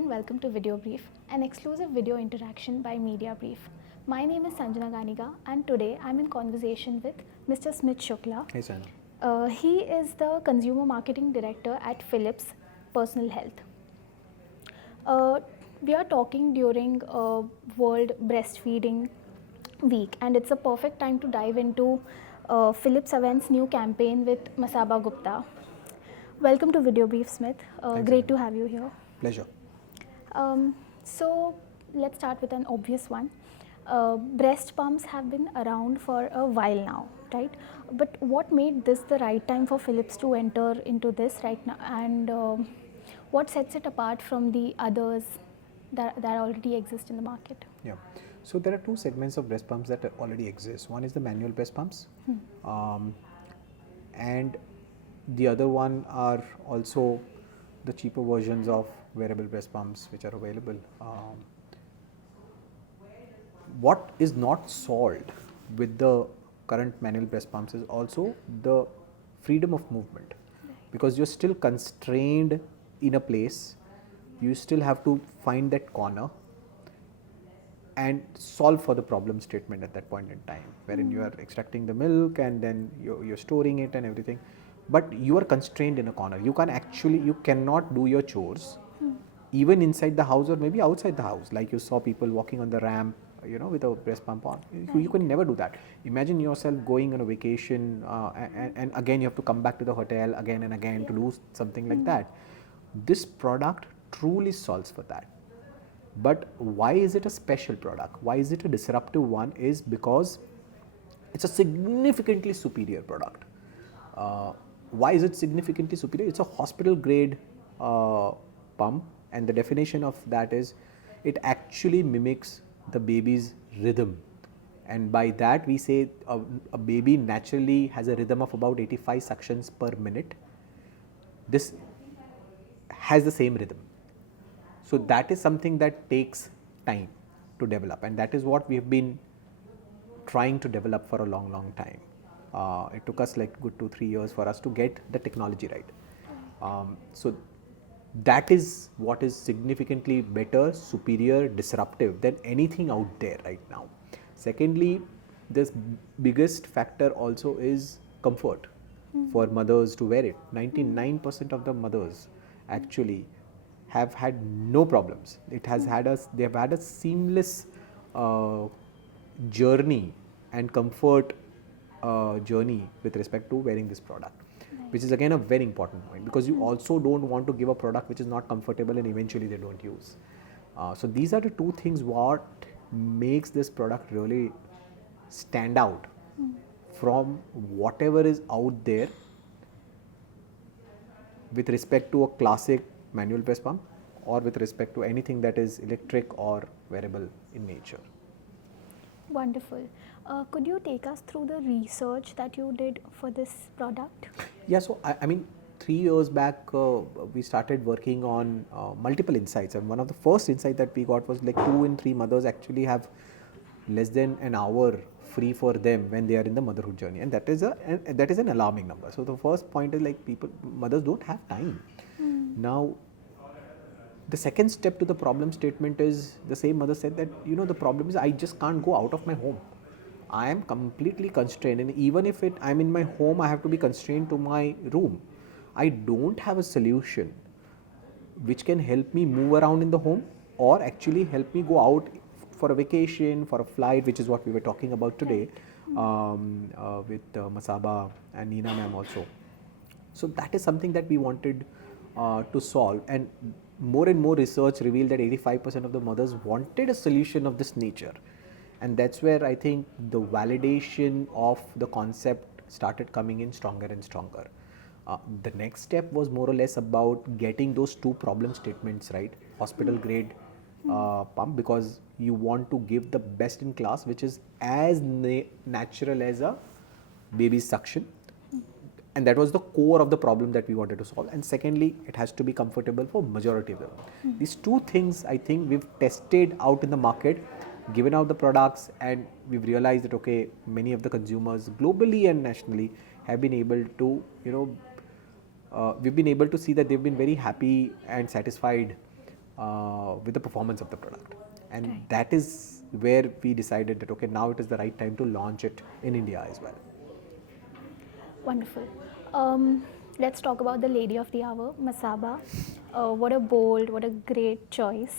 and welcome to VideoBrief, an exclusive video interaction by MediaBrief. My name is Sanjana Ganiga and today I'm in conversation with Mr. Smit Shukla. Hey, Sana. He is the Consumer Marketing Director at Philips Personal Health. We are talking during World Breastfeeding Week, and it's a perfect time to dive into Philips Avent's new campaign with Masaba Gupta. Welcome to VideoBrief, Smith. Great to have you here. Pleasure. So let's start with an obvious one. Breast pumps have been around for a while now, right? But what made this the right time for Philips to enter into this right now, and what sets it apart from the others that already exist in the market? Yeah. So there are two segments of breast pumps that already exist. One is the manual breast pumps, and the other one are also the cheaper versions of wearable breast pumps which are available. What is not solved with the current manual breast pumps is also the freedom of movement, because you're still constrained in a place. You still have to find that corner and solve for the problem statement at that point in time, wherein you are extracting the milk and then you're storing it and everything, but you are constrained in a corner. You cannot do your chores even inside the house or maybe outside the house, like you saw people walking on the ramp, with a breast pump on. You can never do that. Imagine yourself going on a vacation and again you have to come back to the hotel again and again to do something like that. This product truly solves for that. But why is it a special product? Why is it a disruptive one? Is because it's a significantly superior product. Why is it significantly superior? It's a hospital grade pump, and the definition of that is it actually mimics the baby's rhythm. And by that we say a baby naturally has a rhythm of about 85 suctions per minute. This has the same rhythm. So that is something that takes time to develop, and that is what we have been trying to develop for a long time. It took us like good 2-3 years for us to get the technology right. So that is what is significantly better, superior, disruptive than anything out there right now. Secondly, this biggest factor also is comfort for mothers to wear it. 99% of the mothers actually have had no problems. They have had a seamless journey and comfort journey with respect to wearing this product, which is again a very important point, because you also don't want to give a product which is not comfortable and eventually they don't use. So these are the two things what makes this product really stand out from whatever is out there with respect to a classic manual breast pump or with respect to anything that is electric or wearable in nature. Wonderful. Could you take us through the research that you did for this product? Yeah, so I mean 3 years back we started working on multiple insights, and one of the first insights that we got was like 2 in 3 mothers actually have less than an hour free for them when they are in the motherhood journey, and that is an alarming number. So the first point is like mothers don't have time. Now the second step to the problem statement is the same mother said that the problem is I just can't go out of my home. I am completely constrained, and even if I'm in my home, I have to be constrained to my room. I don't have a solution which can help me move around in the home or actually help me go out for a vacation, for a flight, which is what we were talking about today with Masaba and Neena ma'am also. So that is something that we wanted to solve, and more research revealed that 85% of the mothers wanted a solution of this nature. And that's where I think the validation of the concept started coming in stronger and stronger. The next step was more or less about getting those two problem statements right. Hospital grade pump, because you want to give the best in class, which is as natural as a baby's suction. And that was the core of the problem that we wanted to solve. And secondly, it has to be comfortable for majority of them. These two things I think we've tested out in the market, given out the products, and we've realized that okay, many of the consumers globally and nationally have been able to, we've been able to see that they've been very happy and satisfied with the performance of the product. And Right. that is where we decided that, okay, now it is the right time to launch it in India as well. Wonderful. Um, let's talk about the lady of the hour, Masaba. What a bold, what a great choice.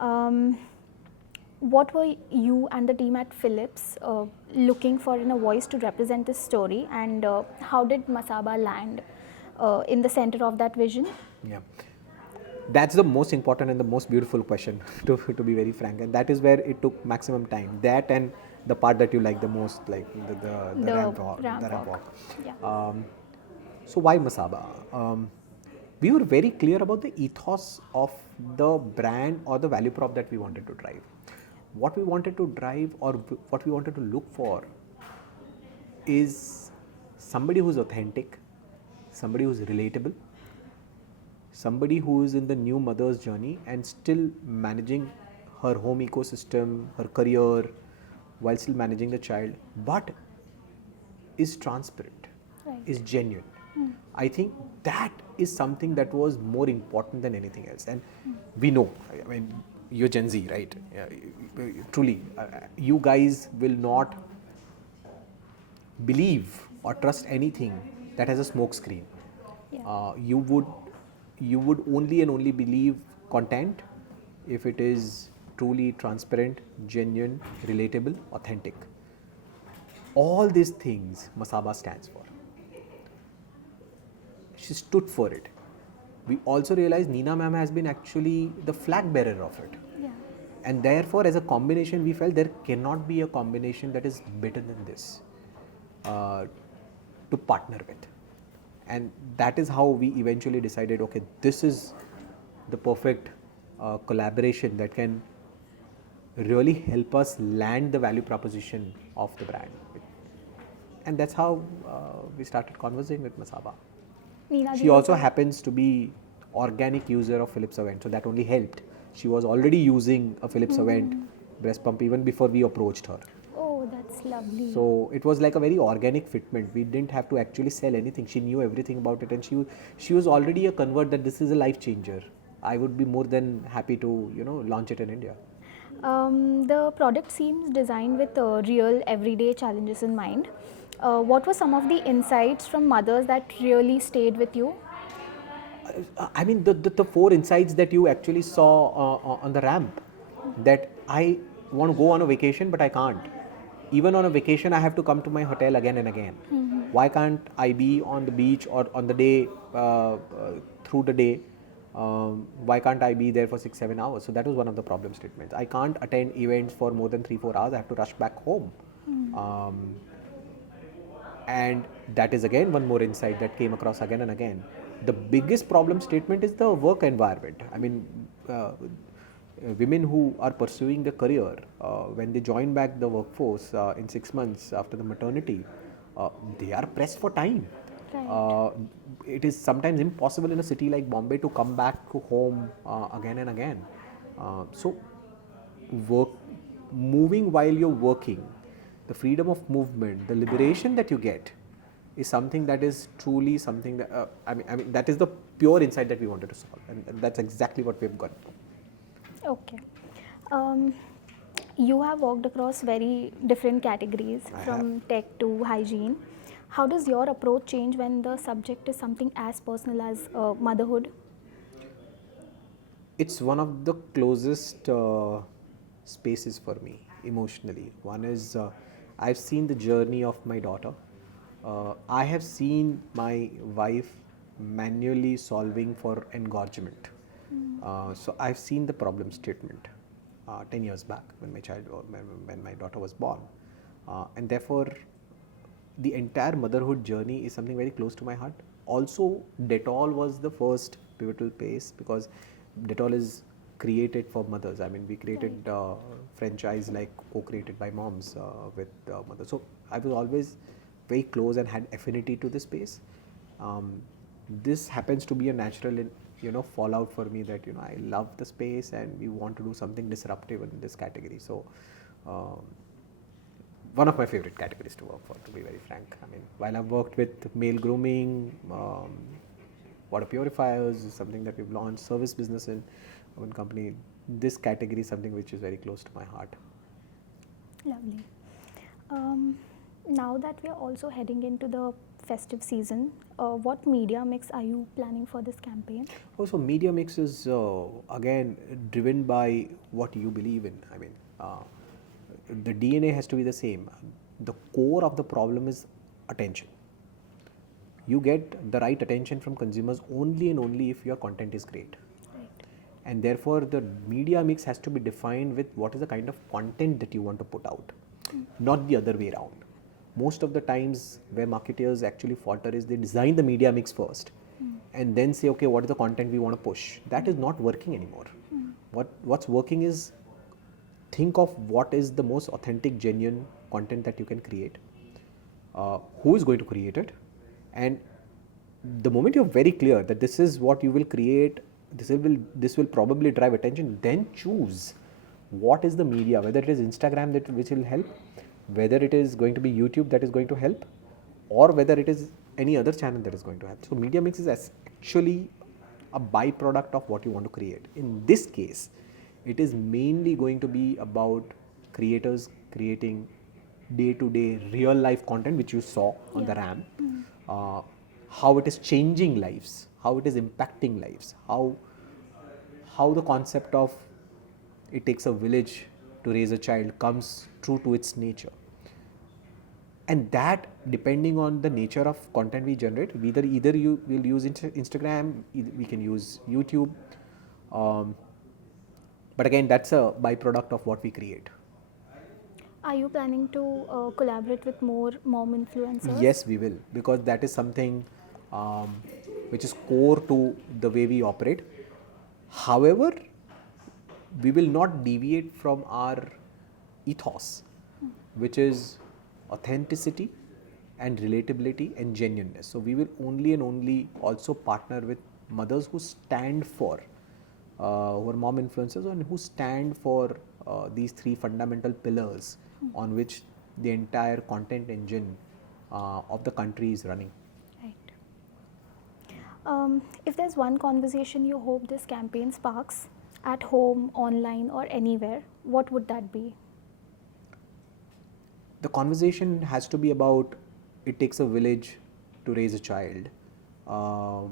Um, what were you and the team at Philips looking for in a voice to represent this story, and how did Masaba land in the center of that vision? Yeah. That's the most important and the most beautiful question, to be very frank. And that is where it took maximum time. That and the part that you like the most, like the The ramp walk. The ramp ramp walk. walk. Yeah. So why Masaba? We were very clear about the ethos of the brand or the value prop that we wanted to drive. What we wanted to drive or what we wanted to look for is somebody who's authentic, somebody who's relatable, somebody who is in the new mother's journey and still managing her home ecosystem, her career, while still managing the child, but is transparent, Right. is genuine. I think that is something that was more important than anything else. And we know, I mean, you're Gen Z, right? Yeah, truly, you guys will not believe or trust anything that has a smoke screen. Yeah. You would only and only believe content if it is truly transparent, genuine, relatable, authentic. All these things Masaba stands for. She stood for it. We also realized Nina ma'am has been actually the flag bearer of it. Yeah. And therefore, as a combination, we felt there cannot be a combination that is better than this uh, to partner with. And that is how we eventually decided, okay, this is the perfect collaboration that can really help us land the value proposition of the brand. And that's how we started conversing with Masaba. Neena She ji was also a, happens to be organic user of Philips Avent, so that only helped. She was already using a Philips Avent breast pump even before we approached her. oh, that's lovely. So it was like a very organic fitment. We didn't have to actually sell anything. She knew everything about it, and she was already a convert that this is a life changer. I would be more than happy to launch it in India. The product seems designed with real everyday challenges in mind. What were some of the insights from mothers that really stayed with you? I mean, the four insights that you actually saw on the ramp, that I want to go on a vacation, but I can't. Even on a vacation, I have to come to my hotel again and again. Why can't I be on the beach or on the day, through the day? Why can't I be there for 6-7 hours? So that was one of the problem statements. I can't attend events for more than 3-4 hours. I have to rush back home. And that is again one more insight that came across again and again. The biggest problem statement is the work environment. I mean, women who are pursuing the career, when they join back the workforce in 6 months after the maternity, they are pressed for time. Right. It is sometimes impossible in a city like Bombay to come back to home again and again. So moving while you're working, the freedom of movement, the liberation that you get is something that is truly something that I mean that is the pure insight that we wanted to solve, and that's exactly what we've got. Okay. Um, you have worked across very different categories I from tech to hygiene. How does your approach change when the subject is something as personal as motherhood? It's one of the closest spaces for me emotionally. One is I've seen the journey of my daughter. I have seen my wife manually solving for engorgement. So I've seen the problem statement 10 years back when when my daughter was born, and therefore the entire motherhood journey is something very close to my heart. Also, Dettol was the first pivotal pace because Dettol is created for mothers. I mean, we created franchise like co-created by moms with mothers. So I was always very close and had affinity to this space. This happens to be a natural, fallout for me that I love the space and we want to do something disruptive in this category. So. One of my favorite categories to work for, to be very frank. I mean, while I've worked with male grooming, water purifiers is something that we've launched, service business in, one company. This category is something which is very close to my heart. Lovely. Now that we are also heading into the festive season, what media mix are you planning for this campaign? Also, media mix is again driven by what you believe in. I mean, the DNA has to be the same. The core of the problem is attention. You get the right attention from consumers only and only if your content is great. Right. And therefore, the media mix has to be defined with what is the kind of content that you want to put out, not the other way around. Most of the times where marketers actually falter is they design the media mix first and then say, okay, what is the content we want to push? That is not working anymore. What's working is think of what is the most authentic, genuine content that you can create, who is going to create it, and the moment you're very clear that this is what you will create, this will probably drive attention, then choose what is the media, whether it is Instagram which will help, whether it is going to be YouTube that is going to help, or whether it is any other channel that is going to help. So media mix is actually a byproduct of what you want to create. In this case, it is mainly going to be about creators creating day-to-day real life content which you saw on the RAM, how it is changing lives, how it is impacting lives, how the concept of it takes a village to raise a child comes true to its nature. And that, depending on the nature of content we generate, either you will use Instagram, we can use YouTube, but again that's a byproduct of what we create. Are you planning to collaborate with more mom influencers? Yes, we will, because that is something which is core to the way we operate. However, we will not deviate from our ethos, which is authenticity and relatability and genuineness. So we will only and only also partner with mothers who stand for, who are mom influencers and who stand for these three fundamental pillars on which the entire content engine of the country is running. Right. If there's one conversation you hope this campaign sparks, at home, online, or anywhere, what would that be? The conversation has to be about it takes a village to raise a child. Of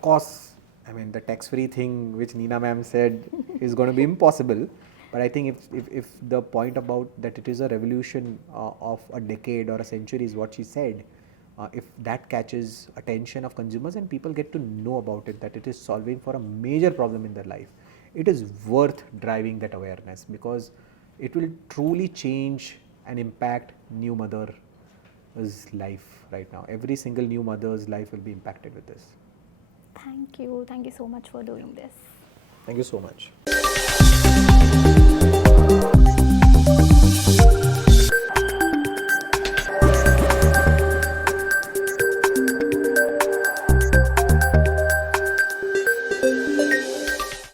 course, I mean the tax-free thing which Neena ma'am said is going to be impossible. But I think if the point about that it is a revolution of a decade or a century is what she said, if that catches attention of consumers and people get to know about it, that it is solving for a major problem in their life, it is worth driving that awareness, because it will truly change and impact new mother's life right now. Every single new mother's life will be impacted with this. Thank you. Thank you so much for doing this. Thank you so much.